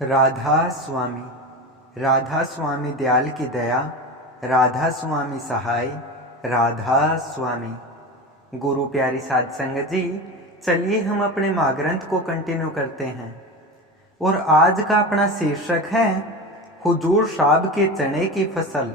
राधा स्वामी दयाल की दया, राधा स्वामी सहाय, राधा स्वामी। गुरु प्यारी साध संगत जी, चलिए हम अपने महाग्रंथ को कंटिन्यू करते हैं। और आज का अपना शीर्षक है हुजूर साहब के चने की फसल।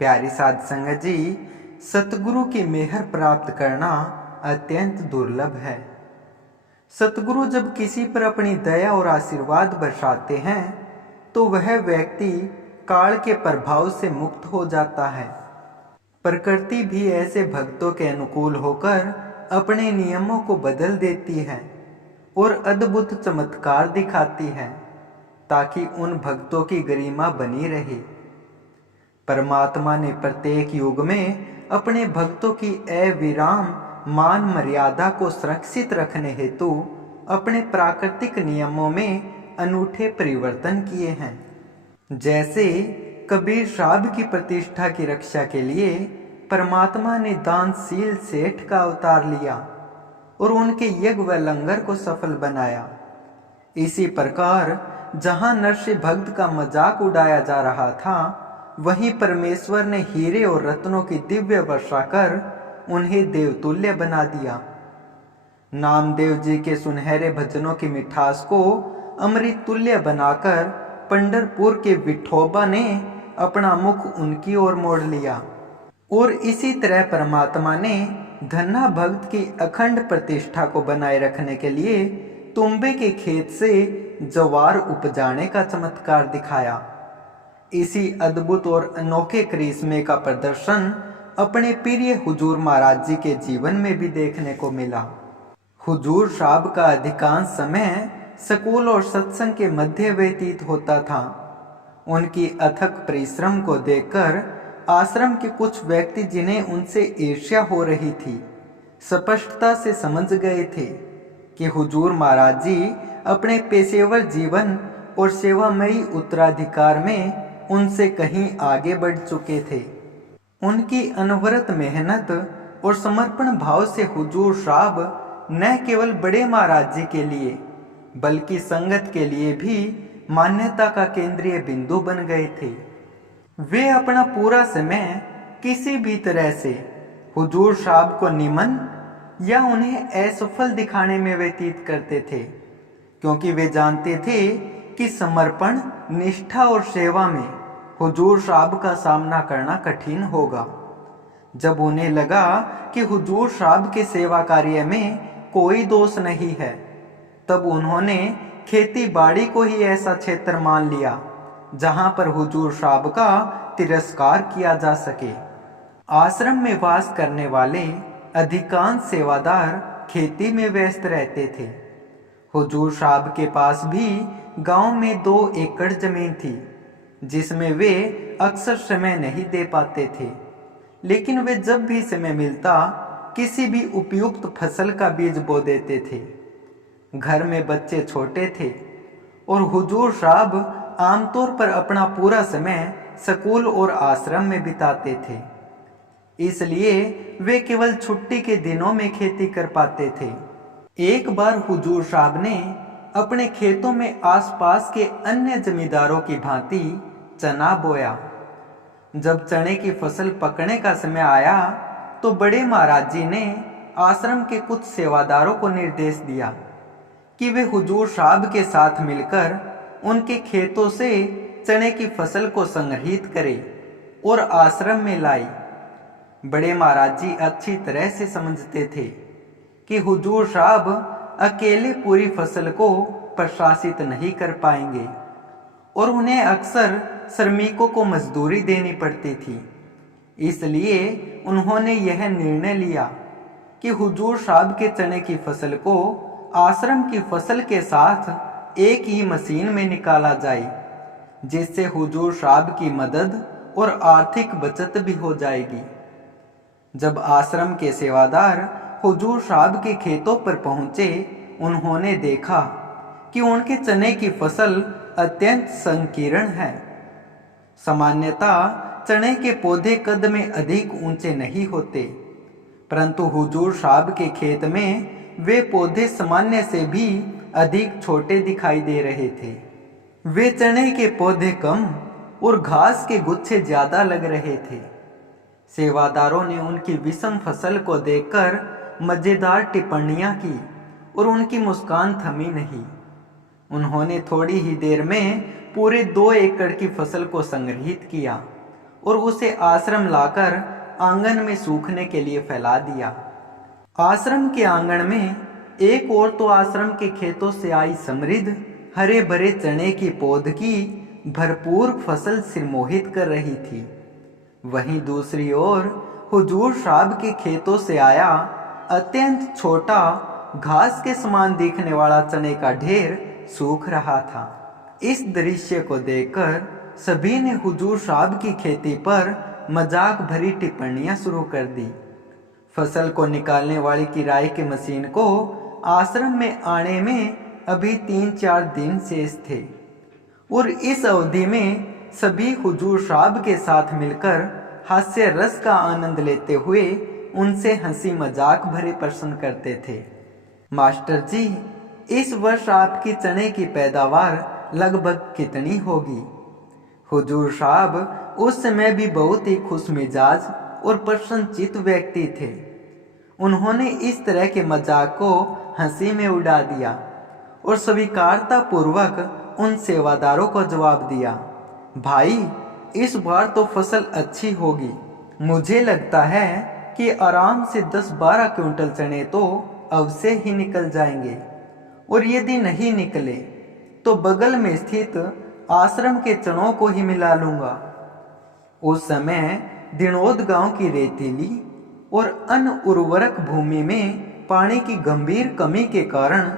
प्यारी साध संगत जी, सतगुरु की मेहर प्राप्त करना अत्यंत दुर्लभ है। सतगुरु जब किसी पर अपनी दया और आशीर्वाद बरसाते हैं तो वह व्यक्ति काल के प्रभाव से मुक्त हो जाता है। प्रकृति भी ऐसे भक्तों के अनुकूल होकर अपने नियमों को बदल देती है और अद्भुत चमत्कार दिखाती है ताकि उन भक्तों की गरिमा बनी रहे। परमात्मा ने प्रत्येक युग में अपने भक्तों की अविराम मान मर्यादा को सुरक्षित रखने हेतु अपने प्राकृतिक नियमों में अनूठे परिवर्तन किए हैं। जैसे कबीर साहब की प्रतिष्ठा की रक्षा के लिए परमात्मा ने दानशील सेठ का अवतार लिया और उनके यज्ञ व लंगर को सफल बनाया। इसी प्रकार जहां नरसिंह भक्त का मजाक उड़ाया जा रहा था, वहीं परमेश्वर ने हीरे और रत्नों की दिव्य वर्षा कर उन्हें देवतुल्य बना दिया। नामदेव जी के सुनहरे भजनों की मिठास को अमृत तुल्य बनाकर पंढरपुर के विठोबा ने अपना मुख उनकी ओर मोड़ लिया। और इसी तरह परमात्मा ने धन्ना भक्त की अखंड प्रतिष्ठा को बनाए रखने के लिए तुम्बे के खेत से जवार उपजाने का चमत्कार दिखाया। इसी अद्भुत और अनोखे करिश्मे का प्रदर्शन अपने प्रिय हुजूर महाराज जी के जीवन में भी देखने को मिला। हुजूर साहब का अधिकांश समय स्कूल और सत्संग के मध्य व्यतीत होता था। उनकी अथक परिश्रम को देखकर आश्रम के कुछ व्यक्ति, जिन्हें उनसे ईर्ष्या हो रही थी, स्पष्टता से समझ गए थे कि हुजूर महाराज जी अपने पेशेवर जीवन और सेवामयी उत्तराधिकार में उनसे कहीं आगे बढ़ चुके थे। उनकी अनवरत मेहनत और समर्पण भाव से हुजूर साहब न केवल बड़े महाराज जी के लिए बल्कि संगत के लिए भी मान्यता का केंद्रीय बिंदु बन गए थे। वे अपना पूरा समय किसी भी तरह से हुजूर साहब को निमन या उन्हें असफल दिखाने में व्यतीत करते थे, क्योंकि वे जानते थे कि समर्पण, निष्ठा और सेवा में हुजूर साहब का सामना करना कठिन होगा। जब उन्हें लगा कि हुजूर साहब के सेवा कार्य में कोई दोष नहीं है, तब उन्होंने खेती बाड़ी को ही ऐसा क्षेत्र मान लिया जहां पर हुजूर साहब का तिरस्कार किया जा सके। आश्रम में वास करने वाले अधिकांश सेवादार खेती में व्यस्त रहते थे। हुजूर साहब के पास भी गांव में 2 एकड़ जमीन थी, जिसमें वे अक्सर समय नहीं दे पाते थे, लेकिन वे जब भी समय मिलता किसी भी उपयुक्त फसल का बीज बो देते थे। घर में बच्चे छोटे थे और हुजूर साहब आमतौर पर अपना पूरा समय स्कूल और आश्रम में बिताते थे, इसलिए वे केवल छुट्टी के दिनों में खेती कर पाते थे। एक बार हुजूर साहब ने अपने खेतों में आसपास के अन्य जमींदारों की भांति चना बोया। जब चने की फसल पकने का समय आया तो बड़े महाराज जी ने आश्रम के कुछ सेवादारों को निर्देश दिया कि वे हुजूर साहब के साथ मिलकर उनके खेतों से चने की फसल को संग्रहित करें और आश्रम में लाई। बड़े महाराज जी अच्छी तरह से समझते थे कि हुजूर साहब अकेले पूरी फसल को प्रशासित नहीं कर पाएंगे और उन्हें अक्सर श्रमिकों को मजदूरी देनी पड़ती थी। इसलिए उन्होंने यह निर्णय लिया कि हुजूर साहब के चने की फसल को आश्रम की फसल के साथ एक ही मशीन में निकाला जाए, जिससे हुजूर साहब की मदद और आर्थिक बचत भी हो जाएगी। जब आश्रम के सेवादार हुजूर साहब के खेतों पर पहुंचे, उन्होंने देखा कि उनके चने की फसल अत्यंत संकीर्ण है। सामान्यतः चने के पौधे कद में अधिक ऊंचे नहीं होते, परंतु हुजूर साहब के खेत में वे पौधे सामान्य से भी अधिक छोटे दिखाई दे रहे थे। वे चने के पौधे कम और घास के गुच्छे ज्यादा लग रहे थे। सेवादारों ने उनकी विषम फसल को देखकर मजेदार टिप्पणियां की और उनकी मुस्कान थमी नहीं। उन्होंने थोड़ी ही देर में पूरे 2 एकड़ की फसल को संग्रहित किया और उसे आश्रम लाकर आंगन में सूखने के लिए फैला दिया। आश्रम के आंगन में एक और तो आश्रम के खेतों से आई समृद्ध हरे भरे चने की पौध की भरपूर फसल सिरमोहित कर रही थी, वहीं दूसरी ओर हुजूर साहब के खेतों से आया अत्यंत छोटा घास के समान दिखने वाला चने का ढेर सूख रहा था। इस दृश्य को देखकर सभी ने हुजूर साहब की खेती पर मजाक भरी टिप्पणियां शुरू कर दी। फसल को निकालने वाली किराए की मशीन को आश्रम में आने में अभी 3-4 दिन शेष थे और इस अवधि में सभी हुजूर साहब के साथ मिलकर हास्य रस का आनंद लेते हुए उनसे हंसी मजाक भरे प्रश्न करते थे। मास्टर जी, इस वर्ष आपकी चने की पैदावार लगभग कितनी होगी? हुजूर साहब उस समय भी बहुत ही खुश मिजाज और प्रसन्नचित्त व्यक्ति थे। उन्होंने इस तरह के मजाक को हंसी में उड़ा दिया और स्वीकारता पूर्वक उन सेवादारों को जवाब दिया, भाई इस बार तो फसल अच्छी होगी। मुझे लगता है कि आराम से 10-12 क्विंटल चने तो अवश्य ही निकल जाएंगे और यदि नहीं निकले तो बगल में स्थित आश्रम के चनों को ही मिला लूंगा। उस समय दिनोद गांव की रेतीली और अनउर्वरक भूमि में पानी की गंभीर कमी के कारण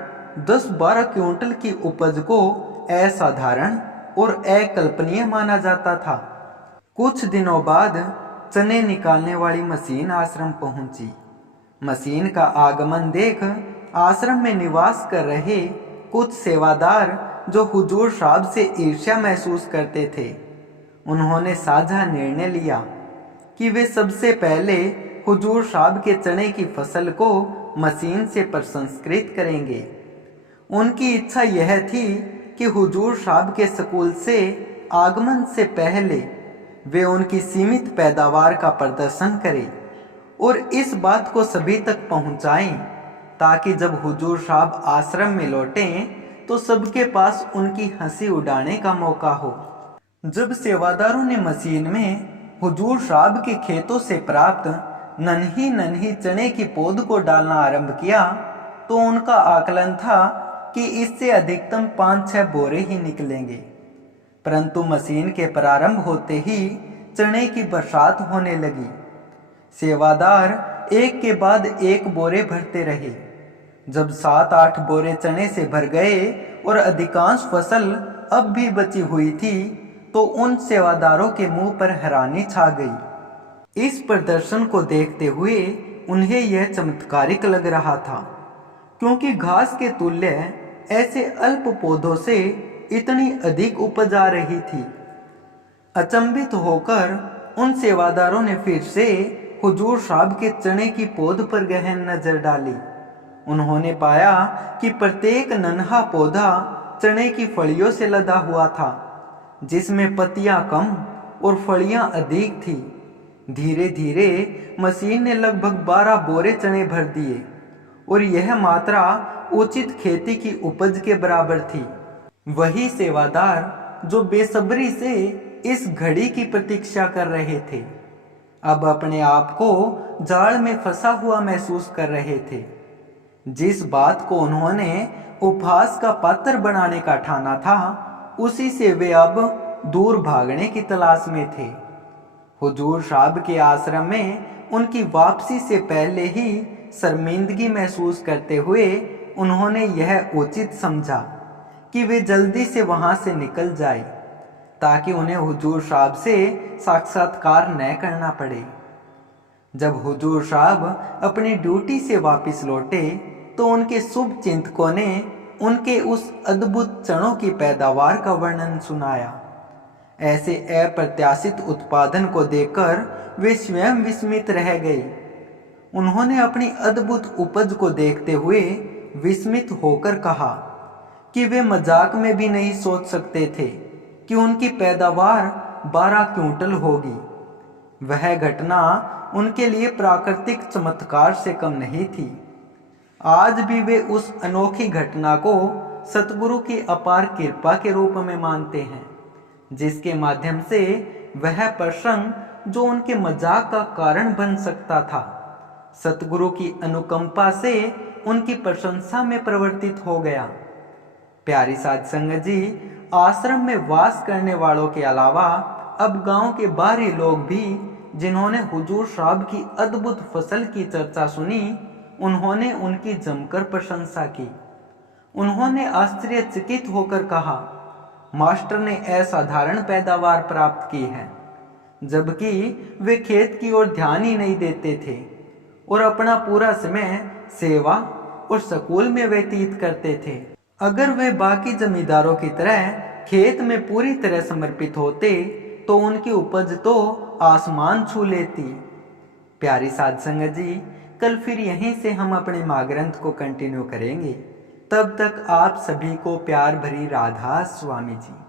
10-12 क्विंटल की उपज को असाधारण और अकल्पनीय माना जाता था। कुछ दिनों बाद चने निकालने वाली मशीन आश्रम पहुंची। मशीन का आगमन देख आश्रम में निवास कर रहे कुछ सेवादार जो हुजूर साहब से ईर्ष्या महसूस करते थे, उन्होंने साझा निर्णय लिया कि वे सबसे पहले हुजूर साहब के चने की फसल को मशीन से प्रसंस्कृत करेंगे। उनकी इच्छा यह थी कि हुजूर साहब के स्कूल से आगमन से पहले वे उनकी सीमित पैदावार का प्रदर्शन करें और इस बात को सभी तक पहुंचाएं ताकि जब हुजूर साहब आश्रम में लौटें तो सबके पास उनकी हंसी उड़ाने का मौका हो। जब सेवादारों ने मशीन में हुजूर साहब के खेतों से प्राप्त नन्ही चने की पौध को डालना आरंभ किया तो उनका आकलन था कि इससे अधिकतम 5-6 बोरे ही निकलेंगे, परंतु मशीन के प्रारंभ होते ही चने की बरसात होने लगी। सेवादार एक के बाद एक बोरे भरते रहे। जब 7-8 बोरे चने से भर गए और अधिकांश फसल अब भी बची हुई थी तो उन सेवादारों के मुंह पर हैरानी छा गई। इस प्रदर्शन को देखते हुए उन्हें यह चमत्कारिक लग रहा था, क्योंकि घास के तुल्य ऐसे अल्प पौधों से इतनी अधिक उपज आ रही थी। अचंभित होकर उन सेवादारों ने फिर से हुजूर साहब के चने की पौध पर गहन नजर डाली। उन्होंने पाया कि प्रत्येक नन्हा पौधा चने की फलियों से लदा हुआ था, जिसमें पत्तियां कम और फलियां अधिक थी। धीरे धीरे मशीन ने लगभग 12 बोरे चने भर दिए और यह मात्रा उचित खेती की उपज के बराबर थी। वही सेवादार जो बेसब्री से इस घड़ी की प्रतीक्षा कर रहे थे, अब अपने आप को जाल में फंसा हुआ महसूस कर रहे थे। जिस बात को उन्होंने उपहास का पात्र बनाने का ठाना था, उसी से वे अब दूर भागने की तलाश में थे। हुजूर साहब के आश्रम में उनकी वापसी से पहले ही शर्मिंदगी महसूस करते हुए उन्होंने यह उचित समझा कि वे जल्दी से वहां से निकल जाए ताकि उन्हें हुजूर साहब से साक्षात्कार न करना पड़े। जब हुजूर साहब अपनी ड्यूटी से वापस लौटे तो उनके शुभ चिंतकों ने उनके उस अद्भुत चनों की पैदावार का वर्णन सुनाया। ऐसे अप्रत्याशित उत्पादन को देखकर वे स्वयं विस्मित रह गए। उन्होंने अपनी अद्भुत उपज को देखते हुए विस्मित होकर कहा, कि वे मजाक में भी नहीं सोच सकते थे कि उनकी पैदावार 12 क्विंटल होगी। वह घटना उनके लिए प्राकृतिक चमत्कार से कम नहीं थी। आज भी वे उस अनोखी घटना को सतगुरु की अपार कृपा के रूप में मानते हैं, जिसके माध्यम से वह प्रसंग जो उनके मजाक का कारण बन सकता था, सतगुरु की अनुकंपा से उनकी प्रशंसा में परिवर्तित हो गया। प्यारी साध संगत जी, आश्रम में वास करने वालों के अलावा अब गांव के बाहरी लोग भी जिन्होंने हुजूर साहब की अद्भुत फसल की चर्चा सुनी, उन्होंने उनकी जमकर प्रशंसा की। उन्होंने आश्चर्यचकित होकर कहा, मास्टर ने असाधारण पैदावार प्राप्त की है, जबकि वे खेत की ओर ध्यान ही नहीं देते थे और अपना पूरा समय सेवा और स्कूल में व्यतीत करते थे। अगर वे बाकी जमींदारों की तरह खेत में पूरी तरह समर्पित होते तो उनकी उपज तो आसमान छू लेती। प्यारी साध संगत जी, कल फिर यहीं से हम अपने माँ ग्रंथ को कंटिन्यू करेंगे। तब तक आप सभी को प्यार भरी राधा स्वामी जी।